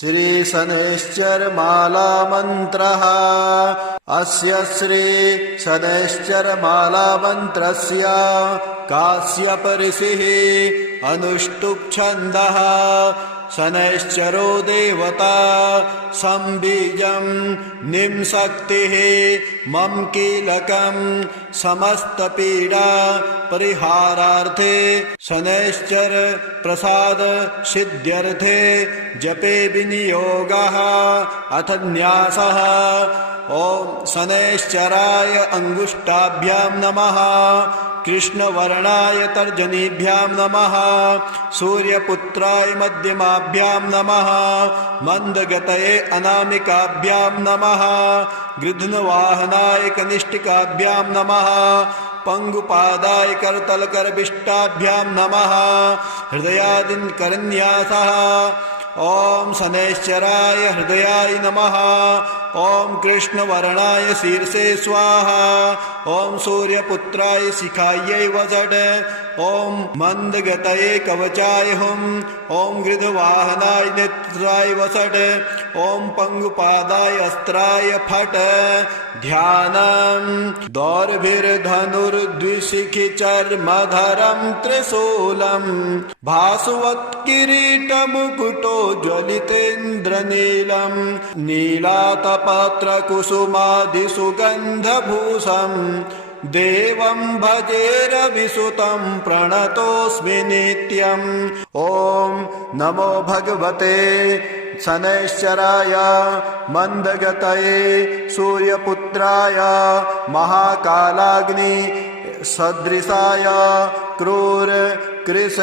श्री शनैश्चरमाला मन्त्रः। अस्य श्री शनैश्चरमाला मन्त्रस्य काश्यप ऋषिः अनुष्टुप् छन्दः। शनैश्चरो देवता संबीजं निम्शक्तिः मम कीलकं समस्तपीडा परिहारार्थे शनैश्चर प्रसाद सिद्ध्यर्थे जपे विनियोगः अथ न्यासः। ओम शनैश्चराय अंगुष्ठाभ्यां नमः। कृष्णवर्णाय तर्जनीभ्यां नमः। सूर्यपुत्राय मध्यमाभ्यां नमः। मंदगतये अनामिकाभ्यां नमः। गृध्नवाहनाय कनिष्ठिकाभ्यां नमः। पंगुपादाय करतलकरविष्टाभ्यां नमः। हृदयादिकरन्यासः। ओम शनैश्चराय हृदयाय नमः। ओम कृष्णवर्णाय शीर्षे स्वाहा। ओम सूर्यपुत्राय शिखायै वषट्। ओम मंदगतये कवचाय हुम्। ओम गृध्रवाहनाय नेत्राय वषट्। ओम पंगुपादाय अस्त्राय फट्। ध्यानम् दौर्भिर्धनुर्द्विशिखिचर्मधरं त्रिशूलम् भासवत्किरीटमुकुटो ज्वलितेन्द्रनीलम् नीलातपत्रकुसुमादिसुगन्धभूषम् देवं भजेरविसुतं प्रणतोऽस्मि नित्यम्। ॐ नमो भगवते शनैश्चराय मंदगतये सूर्यपुत्राय महाकालाग्नि सदृशाय क्रूर कृश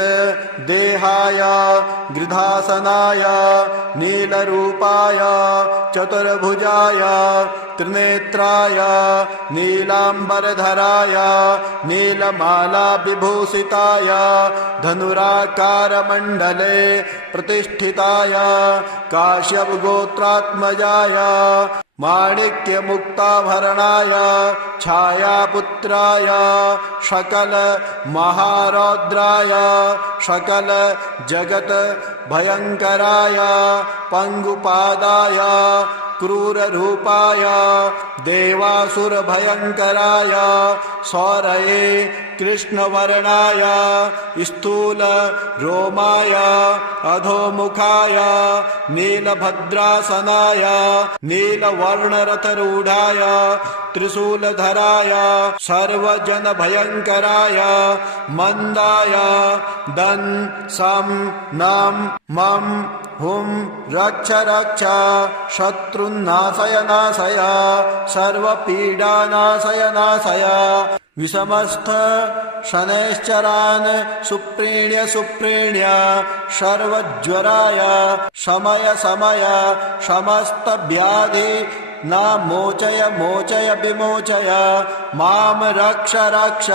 देहाय गृधासनाय नीलरूपाय चतुर्भुजाय त्रिनेत्राय नीलांबरधराय नीलमाला विभूषिताय धनुराकारमण्डले प्रतिष्ठिताय काश्यप गोत्रात्मजाय माणिक्यमुक्ताभरणाय छायापुत्राय सकल महारौद्राय सकल जगत भयंकराय पंगुपादाय क्रूररूपाय देवासुर भयंकराय सौरये कृष्णवर्णाय स्थूल रोमाय अधोमुखाय नीलभद्रासनाय नीलवर्णरथरूढ़ाय त्रिशूलधराय सर्वजन भयंकराय मंदाय दं सं नम मम हुम रक्ष रक्ष शत्रुन्नाशय नाशय सर्वपीडा नाशय नाशय। विषमस्थ शनैश्चरान् सुप्रीण्य सुप्रीण्य सर्वज्वराय शमय शमय समस्त व्याधि न मोचय मोचय विमोचय माम रक्ष रक्ष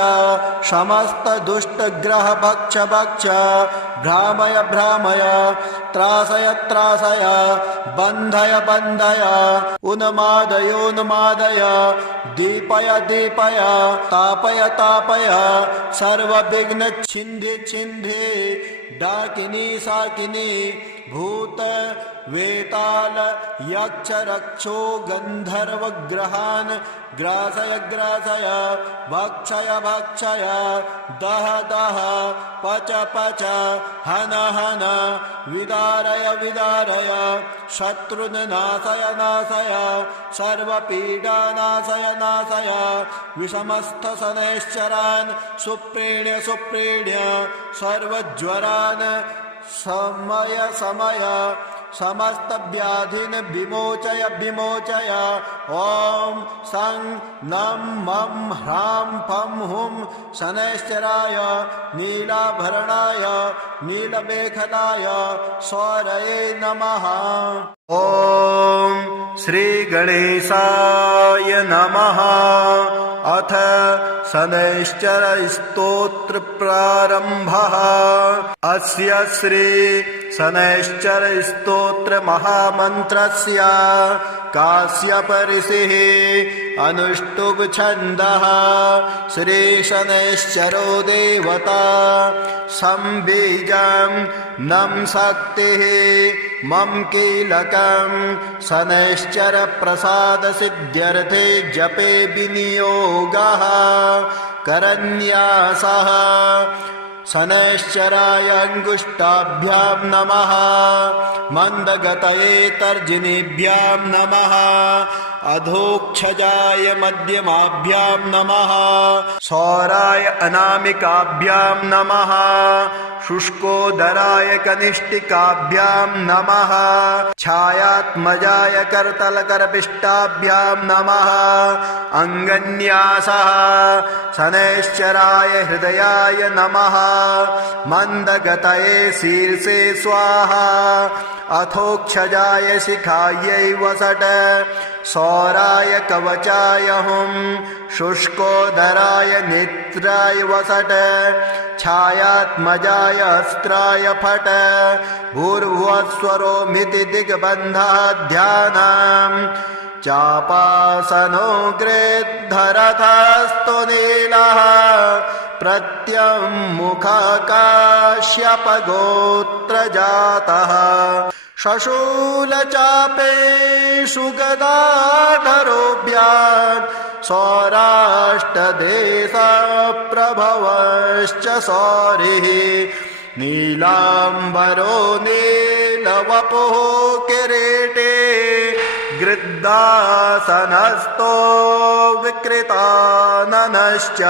समस्त दुष्ट ग्रह भक्ष भक्ष भ्रामय भ्रामय त्रासय त्रासय बन्धय बन्धय उन्मादय उन्मादय दीपय दीपय तापय तापय सर्वविघ्न छिन्धि छिन्धि डाकिनी साकिनी भूत वेताल यक्ष रक्षो गंधर्व ग्रहान ग्रासय ग्रासय भक्षय भक्षय दह दह पच पच हन हन विदारय विदारय शत्रुन नाशय नाशय सर्वपीडा नाशय नाशय। विषमस्थ शनैश्चरान् सुप्रीण्य सुप्रीण्य सर्वज्वरान् समय समय समस्त व्याधिन विमोचय विमोचय। ओम सं नम मम ह्रां फं हुं शनैश्चराय नीलाभरणाय नीलमेखलाय सौरये नमः। ओम श्री गणेशाय नमः। अथ शनैश्चर स्तोत्र प्रारंभः। अस्य श्री शनैश्चर स्तोत्र महामन्त्रस्य काश्यप ऋषिः अनुष्टुप् छन्दः श्री शनैश्चरो देवता संबीजं नं शक्तिः मम कीलकं शनैश्चर प्रसाद सिद्ध्यर्थे जपे विनियोगः करन्यासः शनैश्चराय अंगुष्ठाभ्यां नमः मंदगतये तर्जनीभ्यां नमः अधोक्षजाय मध्यमाभ्यां नमः सौराय अनामिकाभ्यां नमः शुष्कोदराय कनिष्ठिकाभ्यां नमः छायात्मजाय करतलकरपिष्टाभ्यां नमः अंगन्यासः शनैश्चराय हृदयाय नमः मंदगतये शीर्षे स्वाहा अथोक्षजाय शिखायै वसट सौराय कवचाय हुं शुष्कोदराय नेत्राय वसट छायात्मजाय अस्त्राय फट भूर्भुवस्वरोमिति दिग्बन्धः ध्यानम् चापासनो गृद्धरथस्तु नीलः प्रत्यङ्मुखकाश्यपगोत्रजातः शशूलचापेषु गदाधरोऽभ्याम् सौराष्ट्रदेशप्रभवश्च सौरिः नीलाम्बरो नीलवपुः किरीटे गृद्धासनस्थो विकृताननश्च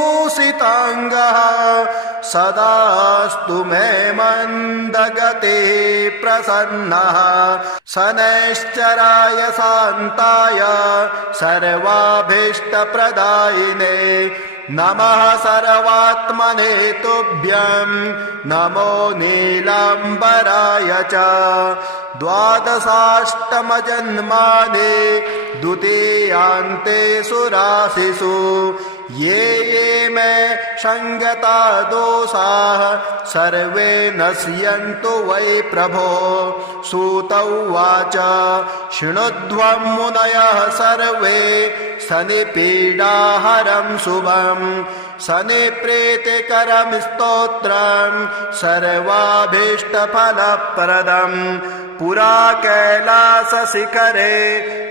केयूरहारादिविभूषिताङ्गः सदास्तु मे मन्दगते प्रसन्नः शनैश्चराय शान्ताय सर्वाभीष्टप्रदायिने नमः सर्वात्मने तुभ्यं नमो नीलाम्बराय च द्वादशाष्टमजन्मानि द्वितीयान्ते सुराशिषु ये मे संगता दोषाः सर्वे नश्यन्तु वै प्रभो सूत उवाच शृणुध्वं मुनयः सर्वे शनिपीडाहरं शुभं शनिप्रीतिकरं स्तोत्रं सर्वाभीष्टफलप्रदं पुरा कैलासशिखरे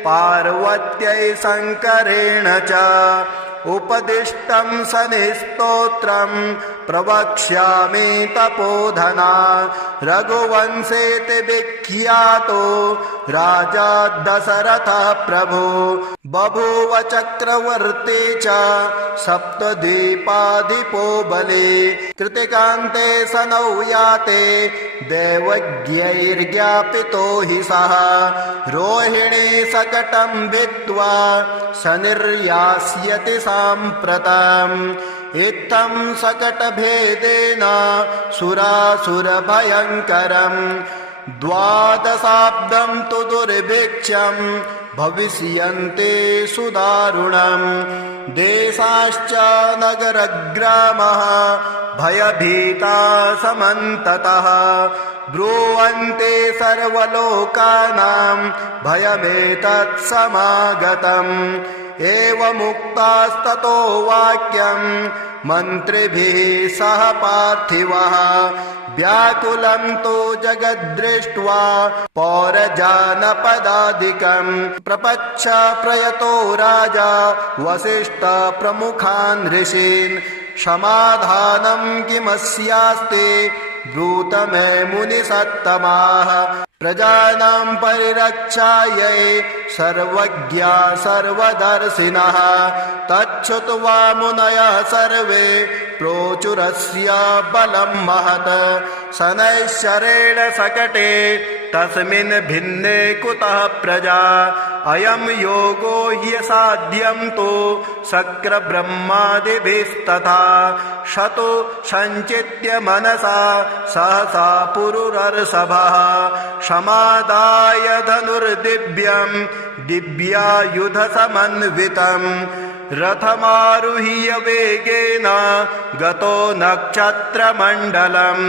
पार्वत्यै शङ्करेण च उपदिष्टं शनिस्तोत्रं प्रवक्ष्यामि तपोधना रघुवंशेति विख्यातो राजा दशरथः प्रभु बभूव चक्रवर्ती च सप्तद्वीपाधिपो बली कृतिकान्ते सनौ याते दैवज्ञैर्ज्ञापितो हि सः रोहिणी सकटं भित्त्वा शनिर्यास्यति साम्प्रतम् इत्थं सकटभेदेन सुरासुरभयङ्करम् द्वादशाब्दं तु दुर्भिक्षं भविष्यन्ते सुदारुणम् देशाश्च नगरग्रामः भयभीता समन्ततः ब्रुवन्ते सर्वलोकानां भयमेतत् समागतम् एवमुक्तास्ततो वाक्यं मन्त्रिभिः सह पार्थिवः व्याकुलं तु जगद्दृष्ट्वा पौरजानपदादिकम् प्रपच्छ प्रयतो राजा वसिष्ठ प्रमुखान् ऋषीन् समाधानं किमस्यास्ति ब्रूत मे मुनिसत्तमाः प्रजानां परिरक्षायै सर्वज्ञा सर्वदर्शिनः तच्छ्रुत्वा मुनयः सर्वे प्रोचुरस्य बलं महत् शनैश्चरेण सकटे तस्मिन् भिन्ने कुतः प्रजा अयं योगो ह्यसाध्यं तु शक्रब्रह्मादिभिस्तथा शतो सञ्चित्य मनसा सहसा पुरुरर्षभः समादाय धनुर्दिव्यं दिव्यायुधसमन्वितं रथमारुह्य वेगेन गतो नक्षत्रमण्डलम्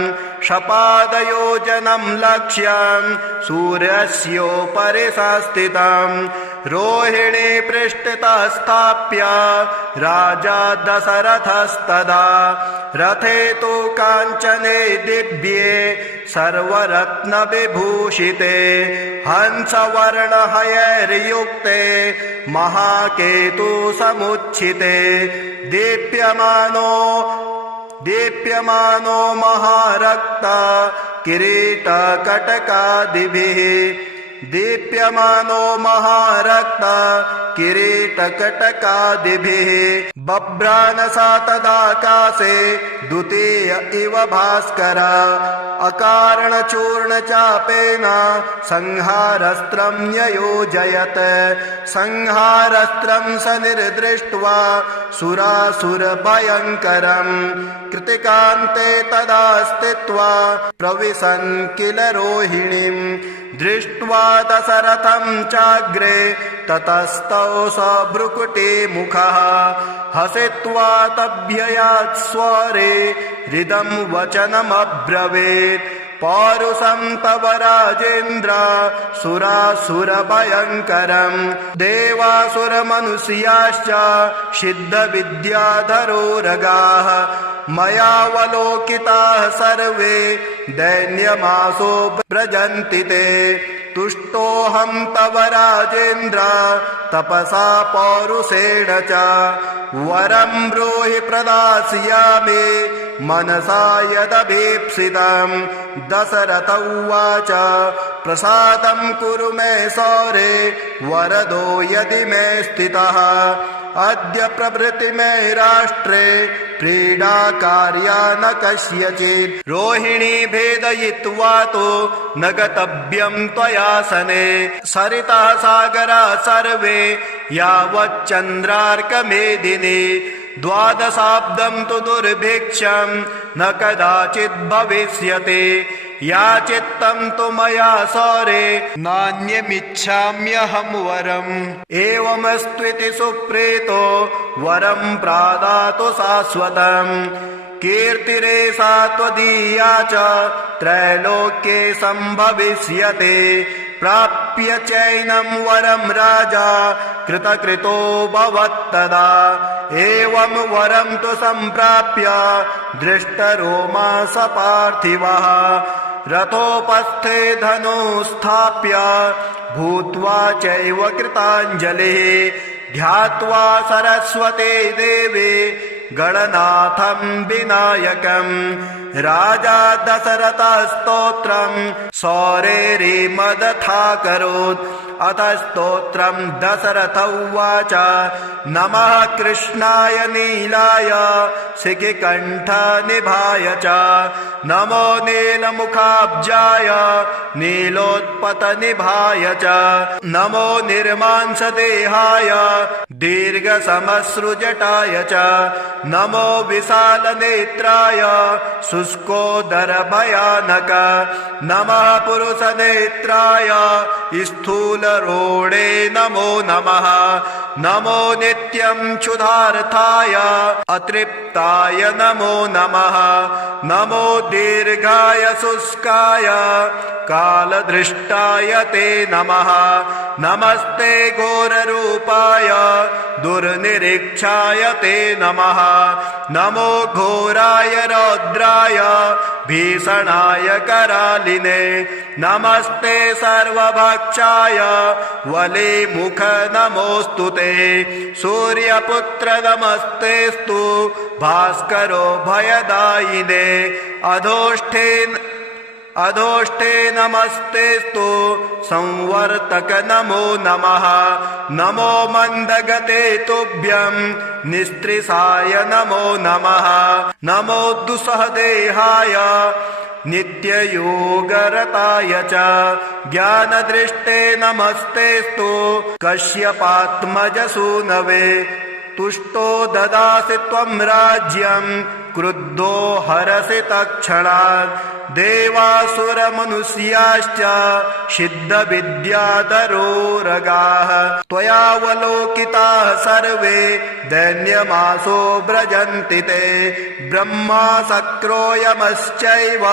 शपादयोजनं लक्ष्यं सूर्यस्योपरि संस्थितम् रोहिणी पृष्ठतः स्थाप्य राजा दशरथस्तदा रथे तु काञ्चने दिव्ये सर्वरत्नविभूषिते हंसवर्णहयैर्युक्ते महाकेतु समुच्छिते दीप्यमानो महारक्ता किरीटकटकादिभिः दीप्यमानो महारक्ता किरीटकटकादिभिः बभ्रानसा तदाकाशे द्वितीय इव भास्कर अकारणचूर्णचापेन संहारस्त्रं न्ययोजयत् संहारस्त्रं स निर्दृष्ट्वा सुरासुरभयङ्करम् कृतिकान्ते तदा स्थित्वा प्रविशन् किल रोहिणीम् दृष्ट्वा दशरथं चाग्रे ततस्तौ स भ्रुकुटी मुखः हसित्वा तभ्ययात् स्वरे हृदं वचनमब्रवीत् पौरुषं तव राजेन्द्र सुरासुरभयङ्करम् देवासुरमनुष्याश्च सिद्धविद्याधरोरगाः मयावलोकिताः सर्वे दैन्यमासो व्रजन्ति ते तुष्टोऽहं तव राजेन्द्र तपसा पौरुषेण च वरं ब्रूहि प्रदास्यामि मनसा यदभीप्सितम् दशरथ उवाच प्रसादं कुरु मे सौरे वरदो यदि मे स्थितः अद्य प्रभृति मे राष्ट्रे क्रीडा कार्या न कस्यचित् रोहिणी भेदयित्वा तो न गतव्यं त्वयासने सरितः सागरा सर्वे यावच्चन्द्रार्कमेदिनी द्वादशाब्दं तु दुर्भिक्षं न कदाचित् भविष्यति याचित्तं तु मया सौरे नान्यमिच्छाम्यहं वरम् एवमस्त्विति सुप्रीतो वरं प्रादातु शाश्वतम् कीर्तिरेषा त्वदीया च त्रैलोक्ये सम्भविष्यते प्राप्य चैनं वरं राजा कृतकृतो भवत्तदा एवं वरं तु सम्प्राप्य दृष्टरोमा स पार्थिवः रथोपस्थे धनुस्थाप्य भूत्वा चैव कृताञ्जलिः ध्यात्वा सरस्वती देवी गणनाथं विनायकम् राजा दशरथस्तोत्रं सौरेरिमदथाकरोत् अथ स्तोत्रं दशरथ उवाच नमः कृष्णाय नीलाय शिखिकण्ठनिभाय च नमो नीलमुखाब्जाय नीलोत्पतनिभाय च नमो निर्मांसदेहाय दीर्घसमश्रुजटाय च नमो विशालनेत्राय शुष्कोदरभयानक नमः पुरुषनेत्राय स्थूलरोणे नमो नमः नमो नित्यं क्षुधार्थाय अतृप्ताय नमो नमः नमो दीर्घाय शुष्काय कालदृष्टाय ते नमः नमस्ते घोररूपाय दुर्निरीक्षाय ते नमः नमो घोराय रौद्राय भीषणाय करालिने नमस्ते सर्वभक्षाय वलिमुख नमोऽस्तु ते सूर्यपुत्र नमस्तेस्तु भास्करो भयदायिने अधोष्ठे नमस्तेस्तु संवर्तक नमो नमः नमो मन्दगते तुभ्यं निस्त्रिसाय नमो नमः नमो दुस्सहदेहाय नित्ययोगरताय च ज्ञानदृष्टे नमस्तेस्तु कश्यपात्मजसूनवे तुष्टो ददासि त्वं राज्यं क्रुद्धो हरसि तत्क्षणात् देवासुरमनुष्याश्च सिद्धविद्याधरोरगाः त्वयावलोकिताः सर्वे दैन्यमासो व्रजन्ति ते ब्रह्मा शक्रोयमश्चैव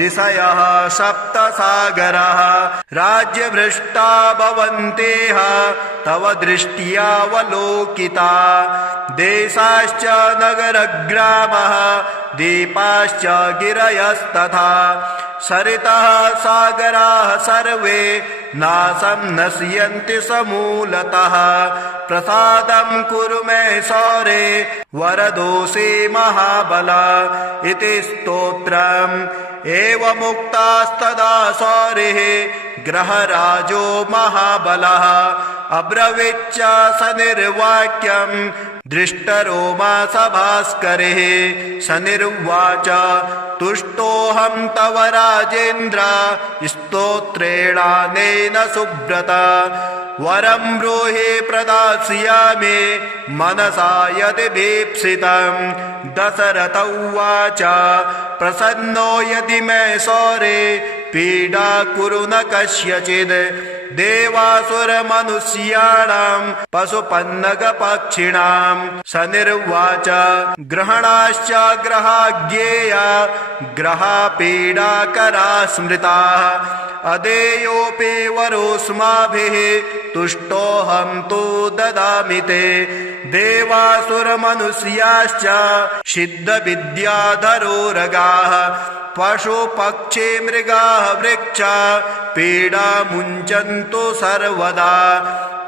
ऋषयः सप्तसागराः राज्यभ्रष्टा भवन्तेह तव दृष्ट्यावलोकिता देशाश्च नगरग्रामः दीपाश्च गिरयस्तथा सरितः सागराः सर्वे नाशं नश्यन्ति समूलतः प्रसादं कुरु मे सौरे वरदोषे महाबल इति स्तोत्रम् एवमुक्तास्तदा सौरिः ग्रहराजो महाबलः अब्रवीच्च स निर्वाक्यं दृष्टरोमा सभास्करिः स निर्वाच तुष्टोऽहं तव राजेन्द्र स्तोत्रेणानेन सुब्रत वरं ब्रूहि प्रदास्यामि मनसा यदि भीप्सितं दशरथ उवाच प्रसन्नो यदि मे सौरे पीडा कुरु न कस्यचिद् देवासुरमनुष्याणां पशुपन्नगपक्षिणां स निर्वाच ग्रहणाश्च ग्रहाज्ञेया ग्रहापीडाकरा स्मृताः अदेयोऽपि वरोऽस्माभिः तुष्टोऽहं तु ददामि ते देवासुरमनुष्याश्च सिद्धविद्याधरोरगाः पशुपक्षी मृगाः वृक्षा पीडा मुञ्चन्तु सर्वदा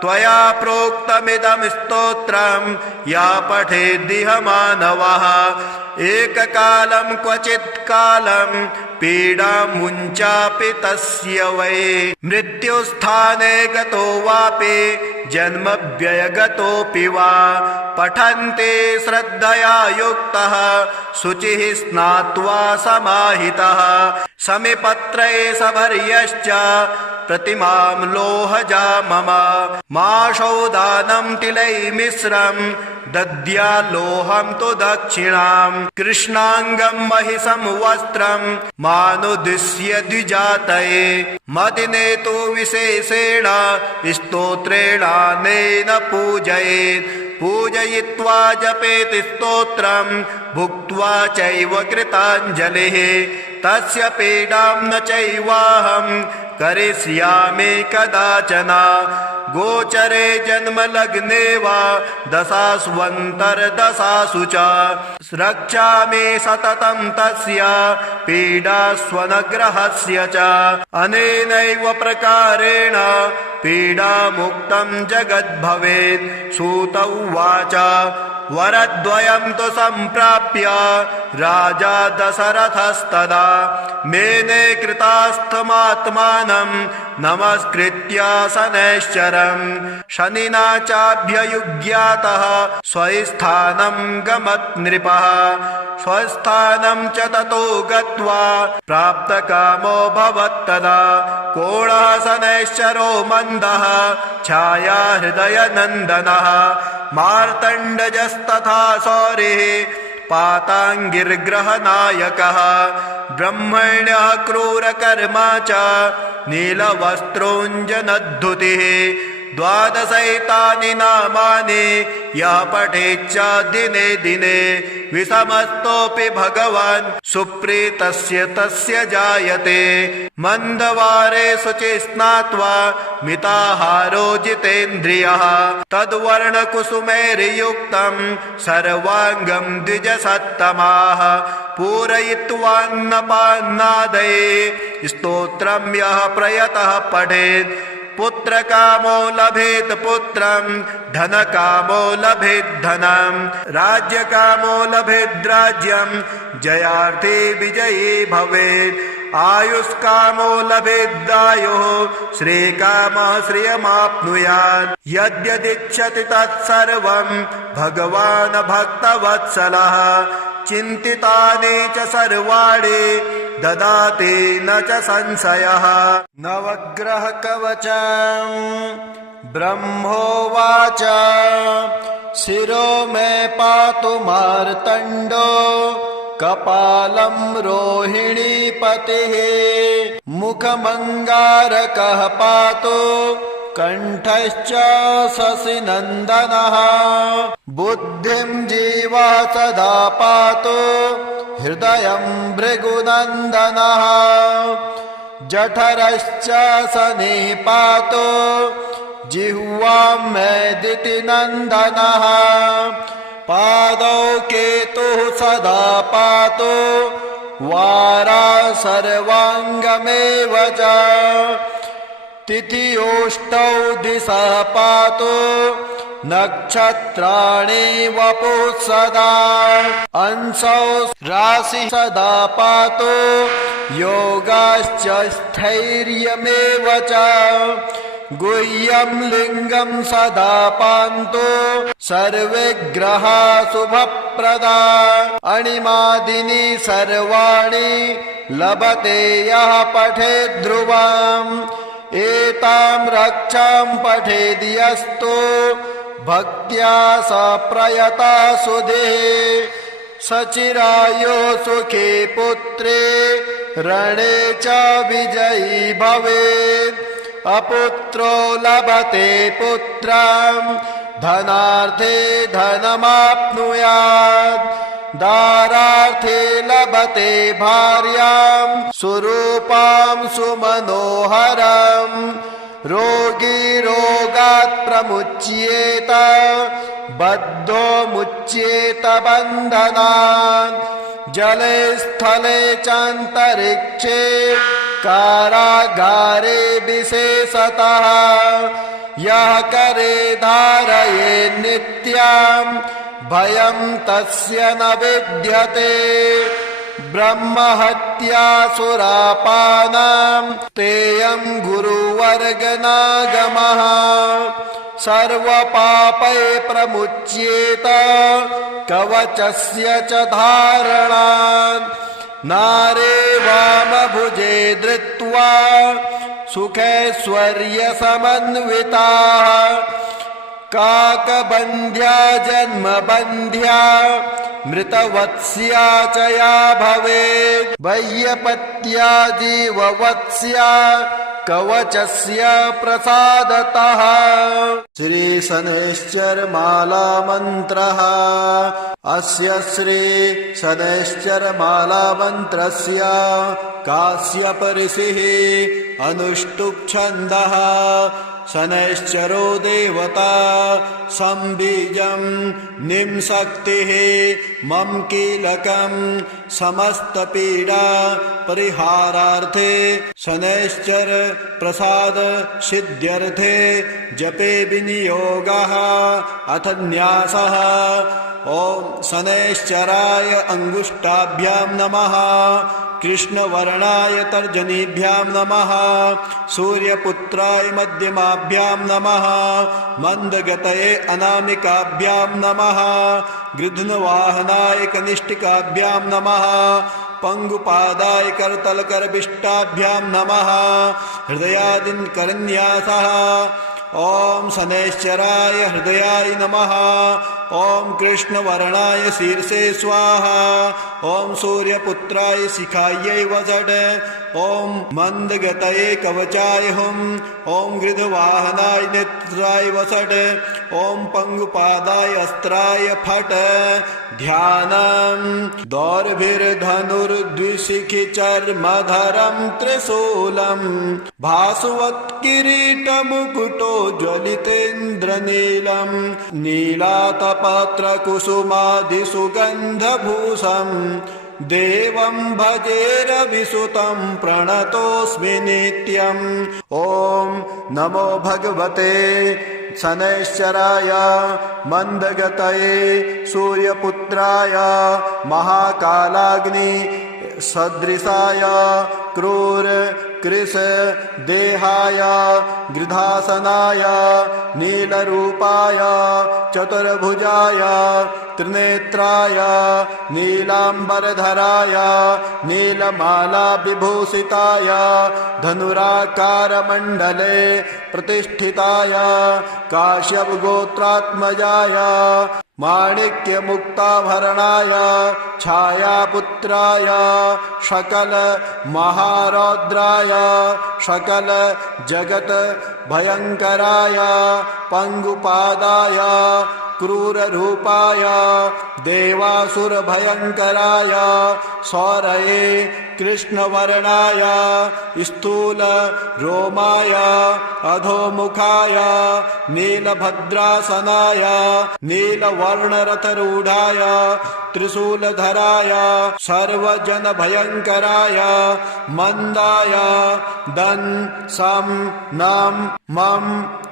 त्वया प्रोक्तमिदं स्तोत्रं या पठेद्दिह मानवः एककालं क्वचित् कालं पीडा मुञ्चापि तस्य वै मृत्युस्थाने गतो वापि जन्मव्ययगतोऽपि वा पठन्ते श्रद्धया युक्तः शुचिः स्नात्वा समाहितः समिपत्रे सभर्यश्च प्रतिमां लोहजा मम माशौदानं तिलैर्मिश्रं दद्याल्लोहं तु दक्षिणां कृष्णाङ्गं महिषं वस्त्रं मानुदिश्य द्विजातये मदिने तु विशेषेण स्तोत्रेणानेन पूजयेत् पूजयित्वा जपेत् स्तोत्रं भुक्त्वा चैव कृताञ्जलिः तस्य पीडां न चैवाहं करिष्यामि कदाचन गोचरे जन्मलग्ने वा दशास्वन्तर्दशासु च रक्षामि सततं तस्य पीडास्वनग्रहस्य च अनेनैव प्रकारेण पीडामुक्तं जगद्भवेत् सूत उवाच वरद्वयं तु सम्प्राप्य राजा दशरथस्तदा मेने कृतास्थमात्मानं नमस्कृत्य शनैश्चरं शनिना चाभ्ययुज्ञातः स्वस्थानं गमत् नृपः स्वस्थानं च ततो गत्वा प्राप्तकामो भवत्तदा कोणः शनैश्चरो मन्दः छाया हृदयनन्दनः मार्तण्डजस्तथा सौरिः पाताङ्गिर्ग्रहनायकः ब्रह्मण्यः क्रूरकर्मा च नीलवस्त्रोञ्जनद्धुतिः द्वादशैतानि नामानि यः पठेच्च दिने दिने विषमस्तोऽपि भगवान् सुप्रीतस्य तस्य जायते मन्दवारे शुचि स्नात्वा मिताहारो जितेन्द्रियः तद्वर्णकुसुमैर्युक्तं सर्वाङ्गं द्विजसत्तमाः पूरयित्वान्नपान्नादये स्तोत्रं यः प्रयतः पठेत् पुत्रकामो लभेत् पुत्रं धनकामो लभेत् धनं राज्यकामो लभेत् राज्यं जयार्थी विजयी भवेत् आयुष्कामो लभेदायुः श्रीकामः श्रियमाप्नुयात् यद्यदिच्छति तत्सर्वं भगवान् भक्तवत्सलः चिन्तितानि च सर्वाणि ददाति न च संशयः नवग्रहकवचं ब्रह्मोवाच शिरो मे पातु मार्तण्डो कपालं रोहिणीपतिः मुखमङ्गारकः पातु कण्ठश्च शशिनन्दनः बुद्धिं जीवः सदा पातु हृदयं भृगुनन्दनः जठरश्च शनिः पातु जिह्वां मेदितिनन्दनः पादौ केतुः सदा पातु वारा सर्वाङ्गमेव च तिथियोष्टौ दिशः पातु नक्षत्राणि वपुः सदा अंशौ राशि सदा पातु योगाश्च स्थैर्यमेव च गुह्यं लिङ्गं सदा पान्तु सर्वे ग्रहा शुभप्रदा अणिमादीनि सर्वाणि लभते यः पठेत् ध्रुवम् एतां रक्षां पठेद् यस्तु भक्त्या स प्रयता सुधीः सचिरायो सुखे पुत्रे रणे च विजयी भवेत् अपुत्रो लभते पुत्रं धनार्थे धनमाप्नुयात् दारार्थे लभते भार्यां सुरूपां सुमनोहरं रोगी रोगात् प्रमुच्येत बद्धो मुच्येत बन्धनात् जले स्थले चान्तरिक्षे कारागारे विशेषतः यः करे धारये नित्यं भयं तस्य न विद्यते ब्रह्महत्यासुरापानां तेयं गुरुवर्गनागमः सर्वपापै प्रमुच्येत कवचस्य च धारणात् नारे वामभुजे धृत्वा सुखैश्वर्यसमन्विताः काकबन्ध्या जन्मबन्ध्या मृतवत्स्या च या भवेत् वैयपत्या जीववत्स्या कवचस्य प्रसादतः श्री शनैश्चरमाला मन्त्रः अस्य श्री शनैश्चरमाला मन्त्रस्य काश्यप ऋषिः अनुष्टुप् छन्दः शनैश्चरो देवता संबीजं निम्शक्तिः मम कीलकं समस्तपीडा परिहारार्थे शनैश्चर प्रसाद सिद्ध्यर्थे जपे विनियोगः अथ न्यासः ओम शनैश्चराय अंगुष्ठाभ्यां नमः कृष्णवर्णाय तर्जनीभ्यां नमः सूर्यपुत्राय मध्यमाभ्यां नमः मंदगतये अनामिकाभ्यां नमः गृध्नवाहनाय कनिष्ठिकाभ्यां नमः पंगुपादाय करतलकरविष्टाभ्यां नमः हृदयादिन करन्यासः ओम शनैश्चराय हृदयाय नमः ओम कृष्णवर्णाय शीर्षे स्वाहा ओम सूर्यपुत्राय शिखायै वषट् ओम मंदगतये कवचाय हुम् ओम गृध्रवाहनाय नेत्राय वषट् ओम पंगुपादाय अस्त्राय फट् ध्यानम् दौर्भिर्धनुर्द्विशिखिचर्मधरं त्रिशूलम् भासुवत्किरीटमुकुटो ज्वलितेन्द्रनीलम् नीलातपत्रकुसुमादिसुगन्धभूषम् देवं भजेरविसुतं प्रणतोऽस्मि नित्यम् ॐ नमो भगवते शनैश्चराय मंदगतये सूर्यपुत्राय महाकालाग्नि सदृशाय क्रूर कृश देहाय गृधासनाय नीलरूपाय चतुर्भुजाय त्रिनेत्राय नीलांबरधराय नीलमाला विभूषिताय धनुराकार मंडले प्रतिष्ठिताय काश्यपगोत्रात्मजाय माणिक्यमुक्ताभरणाय छायापुत्राय सकल महारौद्राय सकल जगत भयंकराय पंगुपादाय क्रूररूपाय देवासुरभयंकराय सौरये कृष्णवर्णाय स्थूल रोमाय अधोमुखाय नीलभद्रासनाय नीलवर्णरथरूढाय त्रिशूलधराय सर्वजनभयंकराय मंदाय दं सं नं मं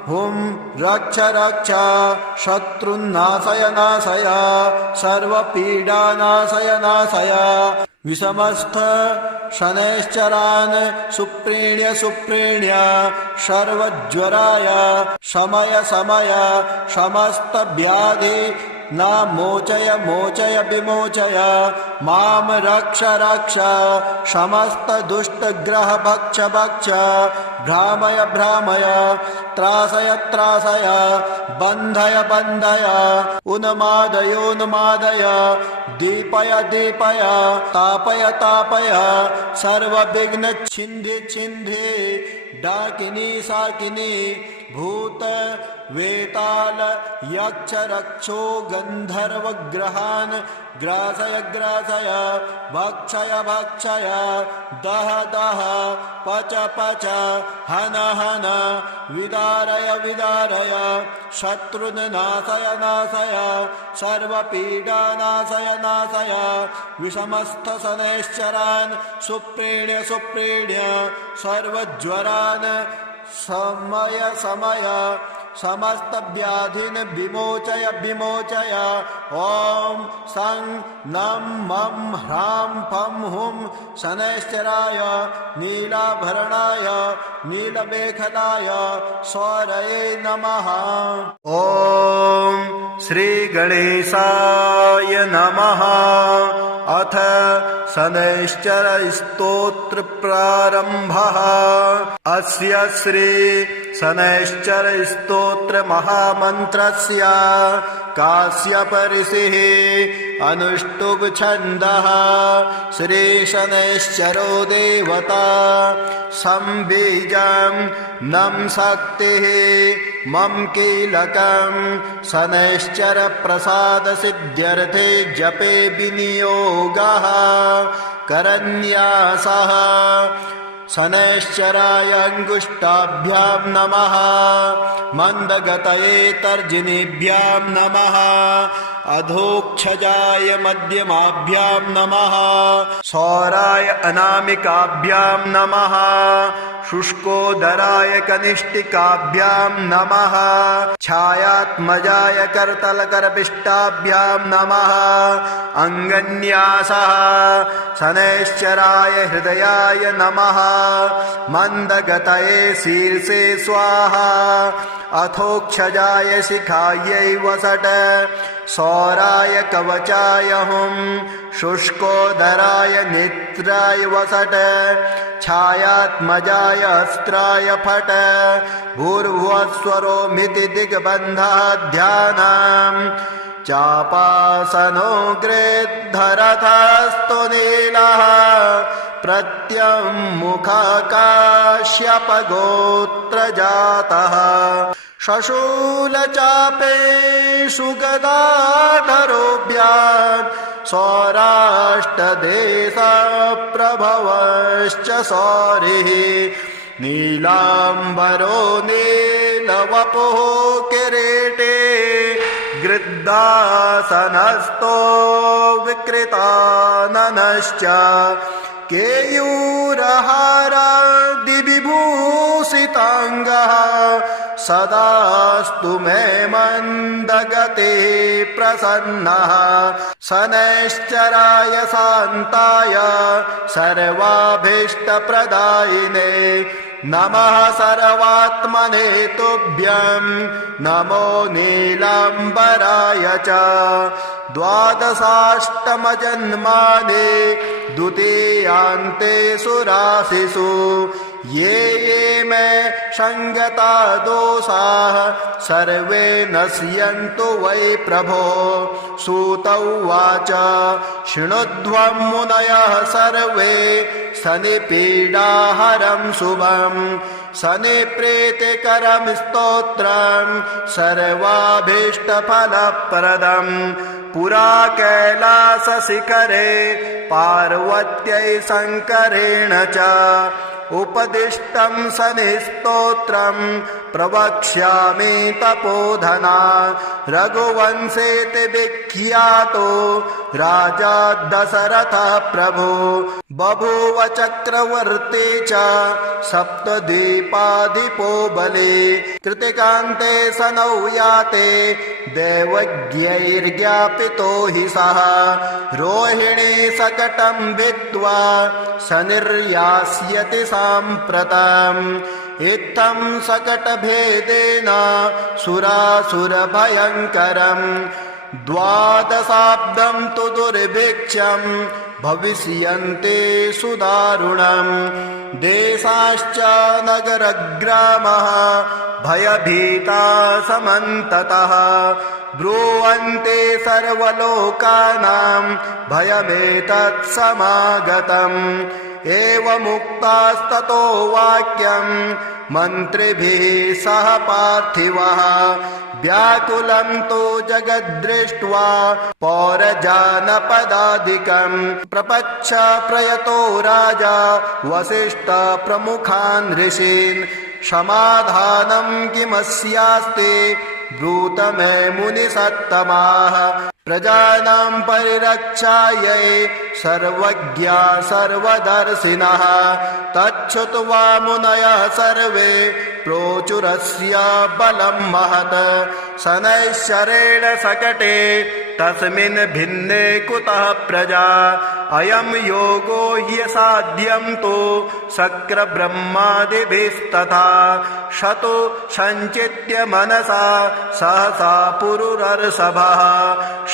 हुं रक्ष रक्ष शत्रुन्नाशय नाशय सर्वपीडानाशय नाशय विषमस्थ शनैश्चरान् सुप्रीण्य सुप्रीण्य सर्वज्वराय शमय शमय समस्त व्याधि न मोचय मोचय विमोचय माम रक्ष रक्ष समस्त दुष्ट ग्रह भक्ष भक्ष भ्रामय भ्रामय त्रासय त्रासय बन्धय बन्धय उन्मादय उन्मादय दीपय दीपय तापय तापय सर्वविघ्न छिन्धि छिन्धि डाकिनी साकिनी भूत वेताल यक्ष रक्षो गंधर्व ग्रहान् ग्रासय ग्रासय भक्षय भक्षय दह दह पच पच हन हन विदारय विदारय शत्रुन् नाशय नाशय सर्वपीडा नाशय नाशय विषमस्थ शनैश्चरान् सुप्रीण्य सुप्रीण्य सर्वज्वरान् समय समय समस्त व्याधिन विमोचय विमोचय ओम सं नम मम ह्रां फं हुं शनैश्चराय नीलाभरणाय नीलमेखलाय सौरये नमः। ओम श्री गणेशाय नमः। अथ शनैश्चर स्तोत्र प्रारंभः। अस्य श्री शनैश्चर स्तोत्र महामन्त्रस्य काश्यप ऋषिः अनुष्टुप् छन्दः। श्री शनैश्चरो देवता संबीजं नं शक्तिः मम कीलकं शनैश्चर प्रसाद सिद्ध्यर्थे जपे विनियोगः करन्यासः। शनैश्चराय अंगुष्ठाभ्यां नमः। मंदगतये तर्जनीभ्यां नमः। अधोक्षजाय मध्यमाभ्यां नमः। सौराय अनामिकाभ्यां नमः। शुष्कोदराय कनिष्ठिकाभ्यां नमः। छायात्मजाय करतलकरपिष्टाभ्यां नमः। अंगन्यासः। शनैश्चराय हृदयाय नमः। मंदगतये शीर्षे स्वाहा। अथोक्षजाय शिखायै वसट। सौराय कवचाय हुं। शुष्कोदराय नेत्राय वसट। छायात्मजाय अस्त्राय फट। भूर्भुवस्वरोमिति दिग्बन्धः ध्यानम्। चापासनो गृद्धरथस्तु नीलः। प्रत्यङ्मुखकाश्यपगोत्रजातः। शशूलचापेषु गदाधरोऽभ्यां सौराष्ट्रदेशप्रभवश्च सौरिः। नीलाम्बरो नीलवपुः किरीटे। गृद्धासनस्थो विकृताननश्च। केयूरहारादिविभूषिताङ्गः। सदास्तु मे मन्दगते प्रसन्नः। शनैश्चराय शान्ताय सर्वाभीष्टप्रदायिने नमः सर्वात्मने तुभ्यं। नमो नीलाम्बराय च। द्वादशाष्टमजन्मानि द्वितीयान्तेषु राशिषु ये ये मे संगता दोषाः सर्वे नश्यन्तु वै प्रभो। सूत उवाच शृणुध्वं मुनयः सर्वे शनिपीडाहरं शुभं शनिप्रीतिकरं स्तोत्रं सर्वाभीष्टफलप्रदम्। पुरा कैलासशिखरे पार्वत्यै शङ्करेण च उपदिष्टं शनिस्तोत्रं प्रवक्ष्यामि तपोधना। रघुवंशेति विख्यातो राजा दशरथः प्रभु बभूव चक्रवर्ती च सप्तद्वीपाधिपो बली। कृतिकान्ते सनौ याते दैवज्ञैर्ज्ञापितो हि सः रोहिणी सकटं भित्त्वा शनिर्यास्यति साम्प्रतम्। इत्थं सकटभेदेन सुरासुरभयङ्करम् द्वादशाब्दं तु दुर्भिक्षं भविष्यन्ति सुदारुणम्। देशाश्च नगरग्रामः भयभीता समन्ततः ब्रुवन्ति सर्वलोकानां भयमेतत् समागतम्। एवमुक्तास्ततो वाक्यं मन्त्रिभिः सह पार्थिवः व्याकुलं तु जगद्दृष्ट्वा पौरजानपदादिकम्। प्रपच्छ प्रयतो राजा वसिष्ठ प्रमुखान् ऋषीन् समाधानं किमस्यास्ति ब्रूत मे मुनिसत्तमाः। प्रजानां परिरक्षायै सर्वज्ञा सर्वदर्शिनः तच्छ्रुत्वा मुनयः सर्वे प्रोचुरस्य बलं महत्। शनैश्चरेण सकटे तस्मिन् भिन्ने कुतः प्रजा अयं योगो ह्यसाध्यं तु शक्रब्रह्मादिभिस्तथा। शतु सञ्चित्य मनसा सहसा पुरुरर्षभः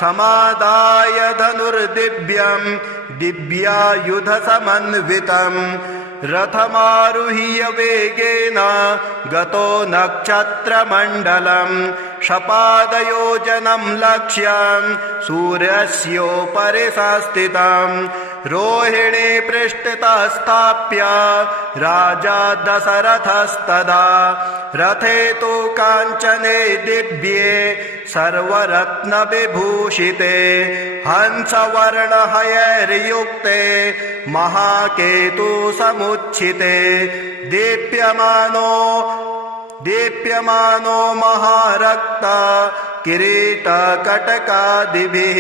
समादाय धनुर्दिव्यं दिव्यायुधसमन्वितम्। रथमारुह्य वेगेन गतो नक्षत्रमण्डलम् शपादयोजनं लक्ष्यं सूर्यस्योपरि संस्थितम्। रोहिणी पृष्ठतः स्थाप्य राजा दशरथस्तदा रथे तु काञ्चने दिव्ये सर्वरत्नविभूषिते हंसवर्णहयैर्युक्ते महाकेतु समुच्छिते दीप्यमानो महारक्ता किरीटकटकादिभिः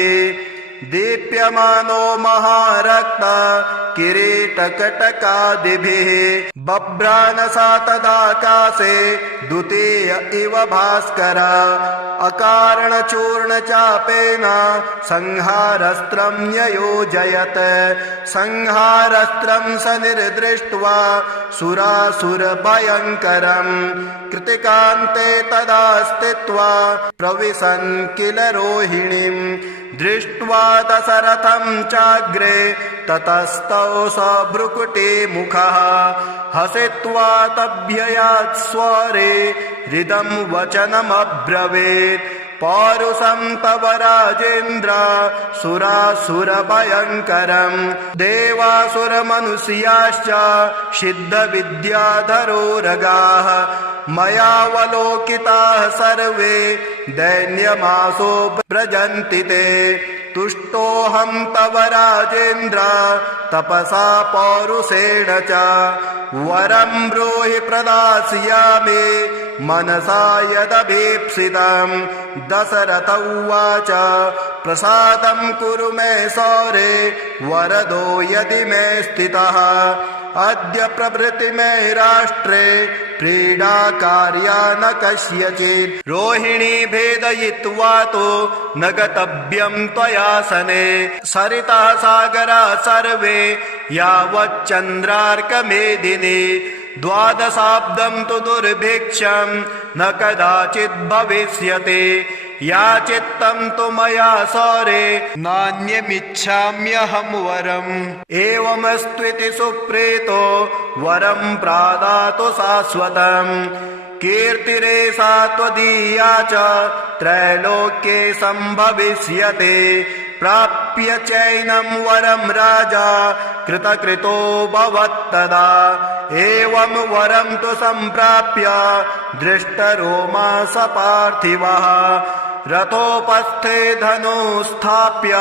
दीप्यमानो महारक्ता किरीटकटकादिभिः बभ्रानसा तदाकाशे द्वितीय इव भास्कर अकारणचूर्णचापेन संहारस्त्रं न्ययोजयत्। संहारस्त्रं शनिर्दृष्ट्वा सुरासुरभयङ्करम् कृतिकान्ते तदा स्थित्वा प्रविशन् किल रोहिणीम् दृष्ट्वा दशरथं चाग्रे ततस्तौ स भ्रुकुटिमुखः हसित्वा तभ्ययात् स्वरे हृदं वचनमब्रवीत् पौरुषं तव राजेन्द्र सुरासुरभयङ्करम् देवासुरमनुष्याश्च सिद्धविद्याधरोरगाः मयावलोकिताः सर्वे दैन्यमासो व्रजन्ति ते तुष्टोऽहं तव राजेन्द्र तपसा पौरुषेण च वरं ब्रूहि प्रदास्यामि मनसा यदभीप्सितम्। दशरथ उवाच प्रसादं कुरु मे सौरे वरदो यदि मे स्थितः अद्य प्रभृति मे राष्ट्रे प्रीडा कार्या न कस्यचित्। रोहिणी भेदयित्वा तो न गतव्यं त्वया शने सरितः सागरा सर्वे यावच्चन्द्रार्कमेदिनी द्वादशाब्दं तु दुर्भिक्षं न कदाचित् भविष्यति याचित्तं तु मया सौरे नान्यमिच्छाम्यहं वरम् एवमस्त्विति सुप्रीतो वरं प्रादातु शाश्वतम् कीर्तिरेषा त्वदीया च त्रैलोक्ये सम्भविष्यते प्राप्य चैनं वरं राजा कृतकृतो भवत्तदा एवं वरं तु सम्प्राप्य दृष्टरोमा स पार्थिवः रथोपस्थे धनुस्थाप्य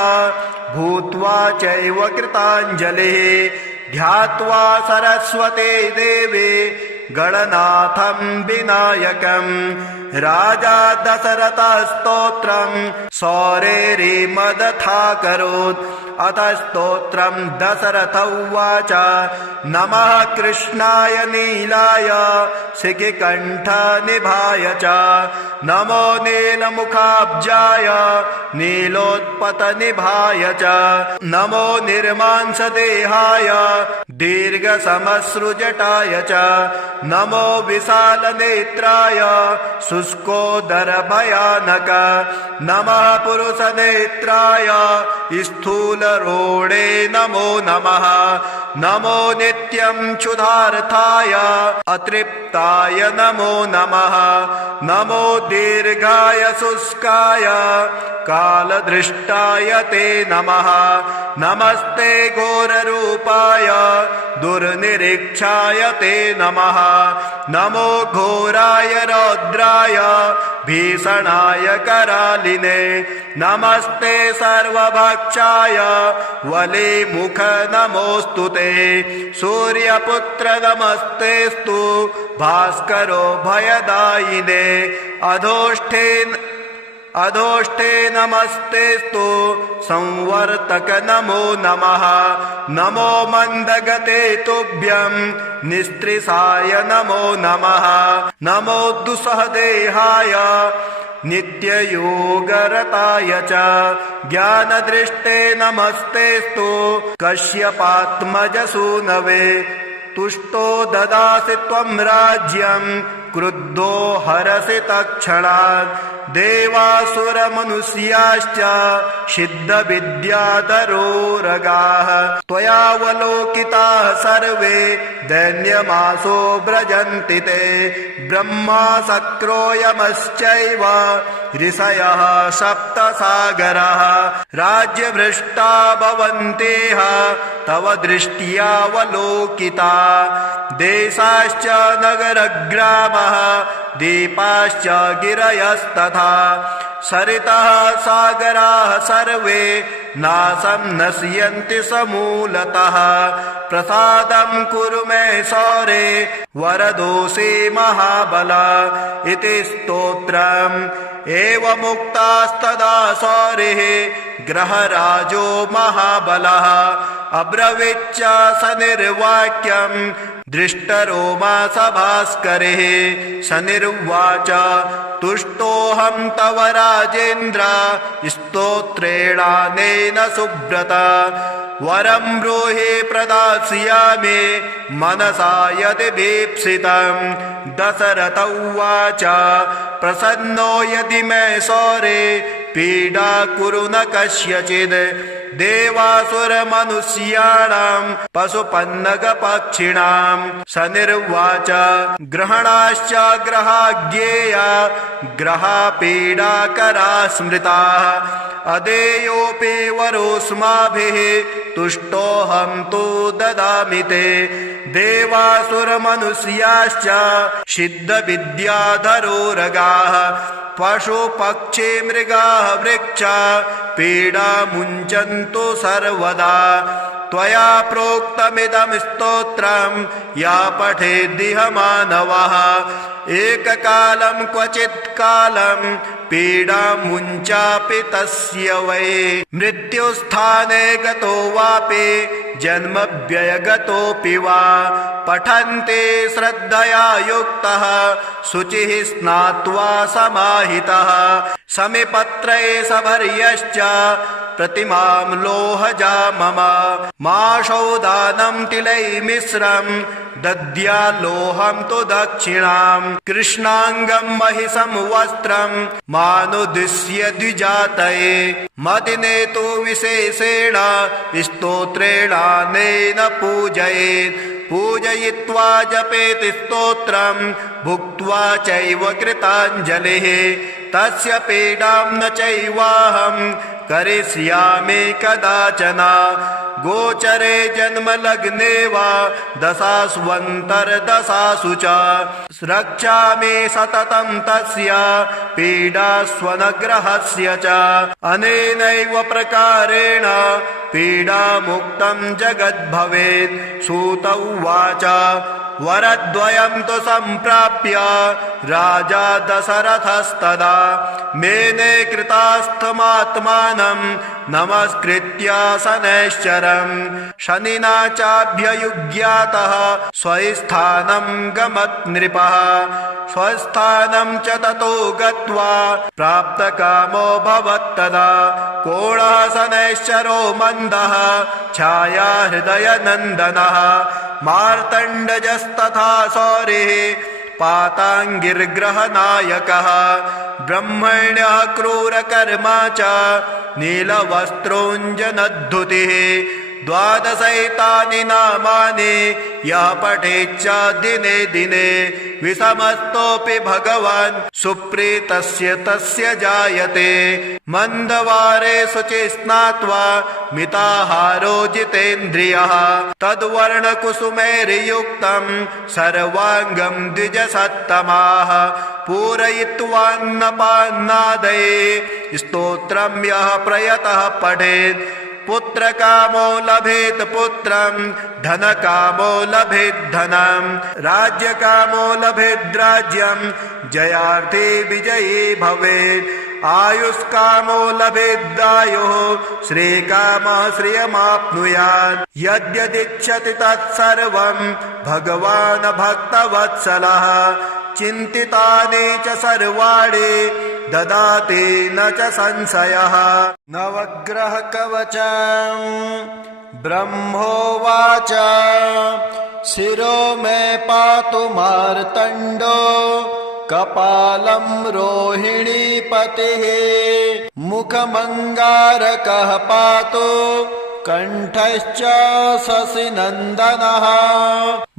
भूत्वा चैव कृताञ्जलिः ध्यात्वा सरस्वते देवे गणनाथं विनायकम् राजा दशरथस्तोत्रं सौरेरिमदथाकरोत् अथ स्तोत्रं दशरथ उवाच नमः कृष्णाय नीलाय शिखिकण्ठनिभाय च नमो नीलमुखाब्जाय नीलोत्पतनिभाय च नमो निर्मांसदेहाय दीर्घसमश्रुजटाय च नमो विशालनेत्राय शुष्कोदरभयानक नमः पुरुषनेत्राय स्थूलरोणे नमो नमः नमो नित्यं क्षुधार्थाय अतृप्ताय नमो नमः नमो दीर्घाय शुष्काय कालदृष्टाय ते नमः नमस्ते घोररूपाय दुर्निरीक्षाय ते नमः नमो घोराय रौद्राय भीषणाय करालिने नमस्ते सर्वभक्षाय वलिमुख नमोऽस्तु ते सूर्यपुत्र नमस्तेस्तु भास्करो भयदायिने अधोष्ठे नमस्तेस्तु संवर्तक नमो नमः नमो मन्दगते तुभ्यं निस्त्रिसाय नमो नमः नमो दुस्सहदेहाय नित्ययोगरताय च ज्ञानदृष्टे नमस्तेस्तु कश्यपात्मजसूनवे तुष्टो ददासि त्वं राज्यं क्रुद्धो हरसि तत्क्षणात् देवासुरमनुष्याश्च सिद्धविद्याधरोरगाः त्वयावलोकिताः सर्वे दैन्यमासो व्रजन्ति ते ब्रह्मा शक्रो यमश्चैव ऋषयः सप्तसागरः राज्यभ्रष्टा भवन्तेह तव दृष्ट्यावलोकिता देशाश्च नगरग्रामः दीपाश्च गिरयस्तथा सरितः सागराः सर्वे नाशं नश्यन्ति समूलतः प्रसादं कुरु मे सौरे वरदोषे महाबल इति स्तोत्रम् एवमुक्तास्तदा सौरिः ग्रहराजो महाबलः अब्रवीच्च स निर्वाक्यं दृष्टरोमा स भास्करिः स निर्वाच तुष्टोऽहं तव राजेन्द्र स्तोत्रेणानेन सुब्रत वरं ब्रूहि प्रदास्यामि मनसा यदि भीप्सितं दशरथ उवाच प्रसन्नो यदि मे सौरे पीडा कुरु न कस्यचित् देवासुरमनुष्याणां पशुपन्नगपक्षिणां स निर्वाच ग्रहणाश्च ग्रहाज्ञेया ग्रहापीडाकरा स्मृताः अदेयोऽपि वरोऽस्माभिः तुष्टोऽहं तु ददामि ते देवासुरमनुष्याश्च सिद्धविद्याधरोरगाः पशुपक्षी मृगाः वृक्षा पीडा मुञ्चन्तु सर्वदा त्वया प्रोक्तमिदं स्तोत्रं या पठेद्दिह मानवः एककालं क्वचित् कालं पीडा मुञ्चापि तस्य वै मृत्युस्थाने गतो वापि जन्मव्ययगतोऽपि वा पठन्ते श्रद्धया युक्तः शुचिः स्नात्वा समाहितः समिपत्रे सभर्यश्च प्रतिमां लोहजा मम माशौदानं तिलैर्मिश्रं दद्याल्लोहं तु दक्षिणां कृष्णाङ्गं महिषं वस्त्रं मानुद्दिश्य द्विजातये मदिने तु विशेषेण स्तोत्रेणानेन पूजयेत् पूजयित्वा जपेत् स्तोत्रं भुक्त्वा चैव कृताञ्जलिः तस्य पीडां न चैवाहं करिष्यामि कदाचन गोचरे जन्मलग्ने वा दशास्वन्तर्दशासु च रक्षामि सततं तस्य पीडास्वनग्रहस्य च अनेनैव प्रकारेण पीडामुक्तं जगद्भवेत् सूत उवाच वरद्वयं तु सम्प्राप्य राजा दशरथस्तदा मेने कृतास्थमात्मानं नमस्कृत्य शनैश्चरं शनिना चाभ्ययुज्ञातः स्वस्थानं गमत् नृपः स्वस्थानं च ततो गत्वा प्राप्तकामो भवत्तदा कोणः शनैश्चरो मन्दः छाया हृदयनन्दनः मार्तण्डजस्तथा सौरिः पाताङ्गिर्ग्रहनायकः ब्रह्मण्यः क्रूरकर्मा च नीलवस्त्रोऽञ्जनद्धुतिः द्वादशैतानि नामानि यः पठेच्च दिने दिने विषमस्तोऽपि भगवान् सुप्रीतस्य तस्य जायते मन्दवारे शुचि स्नात्वा मिताहारो जितेन्द्रियः तद्वर्णकुसुमैर्युक्तं सर्वाङ्गं द्विजसत्तमाः पूरयित्वान्नपान्नादये स्तोत्रं यः प्रयतः पठेत् पुत्रकामो लभेत् पुत्रं धनकामो लभेत् धनं राज्यकामो लभेत् राज्यं जयार्थे विजयी भवेत् आयुष्कामो लभेदायुः श्रीकामः श्रियमाप्नुयात् यद्यदिच्छति तत्सर्वं भगवान् भक्तवत्सलः चिन्तितानि च सर्वाणि ददाति न च संशयः नवग्रहकवचं ब्रह्मोवाच शिरो मे पातु मार्तण्डो कपालं रोहिणीपतिः मुखमङ्गारकः पातु कण्ठश्च शशिनन्दनः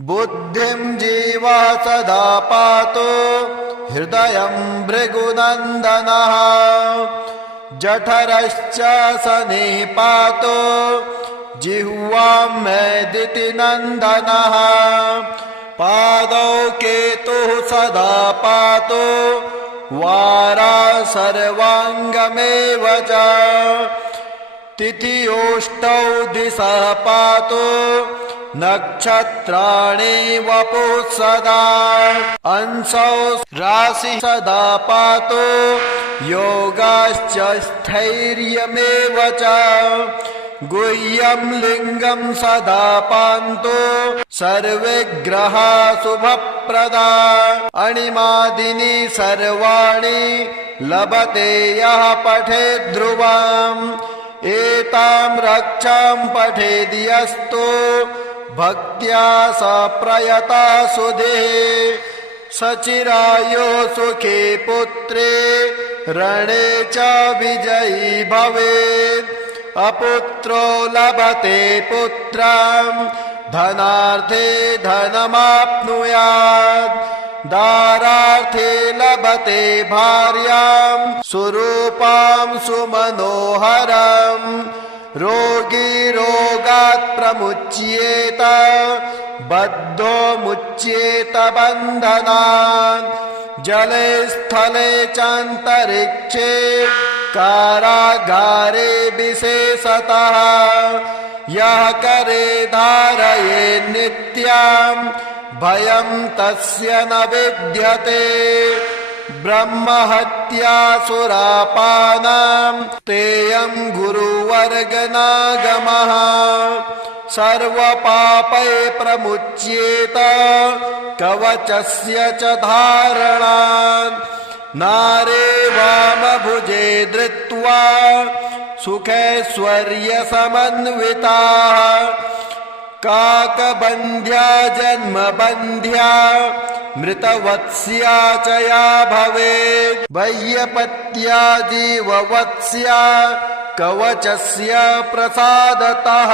बुद्धिं जीवा सदा पातु हृदयं भृगुनन्दनः जठरश्च शनिः पातु जिह्वां मेदितिनन्दनः पादौ केतुः सदा पातु वारा सर्वाङ्गमेव च तिथियोष्टौ दिशः पातु नक्षत्राणि वपुः सदा अंशौ राशि सदा पातु योगाश्च स्थैर्यमेव च गुह्यं लिङ्गं सदा पान्तु सर्वे ग्रहा शुभप्रदा अणिमादिनी सर्वाणि लभते यः पठेत् ध्रुवम् एतां रक्षां पठेद्यस्तु भक्त्या स प्रयता सुधे सचिरायो सुखे पुत्रे रणे च विजयी भवेत् अपुत्रो लभते पुत्रं धनार्थे धनमाप्नुयात् दारार्थे लभते भार्यां सुरूपां सुमनोहरम् रोगी रोगात् प्रमुच्येत बद्धो मुच्येत बन्धनात् जले स्थले चान्तरिक्षे कारागारे विशेषतः यः करे धारये नित्यं भयं तस्य न विद्यते ब्रह्महत्यासुरापानां तेयं गुरुवर्गनागमः सर्वपापै प्रमुच्येत कवचस्य च धारणात् नारे वामभुजे धृत्वा सुखैश्वर्यसमन्विताः काकबन्ध्या जन्मबन्ध्या मृतवत्स्या च या भवेत् वैयपत्या जीववत्स्या कवचस्य प्रसादतः।